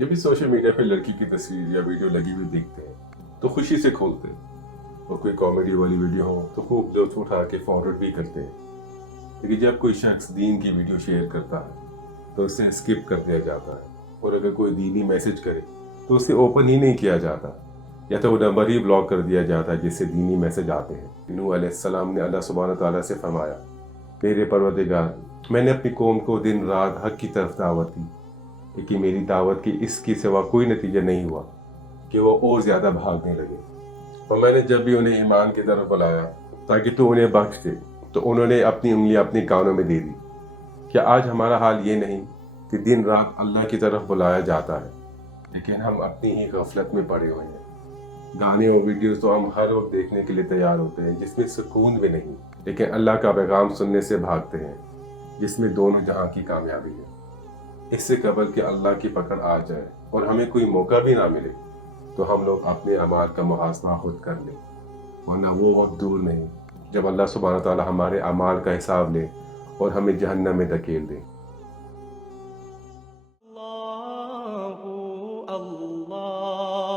जब भी social media पे लड़की की तस्वीर या वीडियो लगी हुई देखते हैं तो खुशी से खोलते हैं, और कोई कॉमेडी वाली वीडियो हो तो खूब लुत्फ उठा के फॉरवर्ड भी करते हैं। लेकिन जब कोई शख्स दीन की वीडियो शेयर करता है तो उसे स्किप कर दिया जाता है, और अगर कोई दीनी मैसेज करे तो उसे ओपन ही नहीं किया जाता, या तो वो नंबर ही ब्लॉक कर दिया जाता है जिससे दीनी मैसेज आते हैं। नूह अलैहिस्सलाम ने अल्लाह सुब्हानहू तआला से फरमाया, मेरे परवरदिगार, मैंने अपनी कौम को दिन रात हक की तरफ दावत दी, लेकिन मेरी दावत की इसके सिवा कोई नतीजा नहीं हुआ कि वो और ज़्यादा भागने लगे। और मैंने जब भी उन्हें ईमान की तरफ बुलाया ताकि तू उन्हें बख्श दे, तो उन्होंने अपनी उंगलियां अपने कानों में दे दी। क्या आज हमारा हाल ये नहीं कि दिन रात अल्लाह की तरफ बुलाया जाता है, लेकिन हम अपनी ही गफलत में पड़े हुए हैं। गाने और वीडियोस तो हम हर वक्त देखने के लिए तैयार होते हैं जिसमें सुकून भी नहीं, लेकिन अल्लाह का पैगाम सुनने से भागते हैं जिसमें दोनों जहां की कामयाबी है। इससे कबल कि अल्लाह की पकड़ आ जाए और हमें कोई मौका भी ना मिले, तो हम लोग अपने अमाल का मुहासबा खुद कर लें, वरना वो वक्त दूर नहीं जब अल्लाह सुब्हानहू तआला हमारे अमाल का हिसाब ले और हमें जहन्नम में धकेल दे। अल्लाह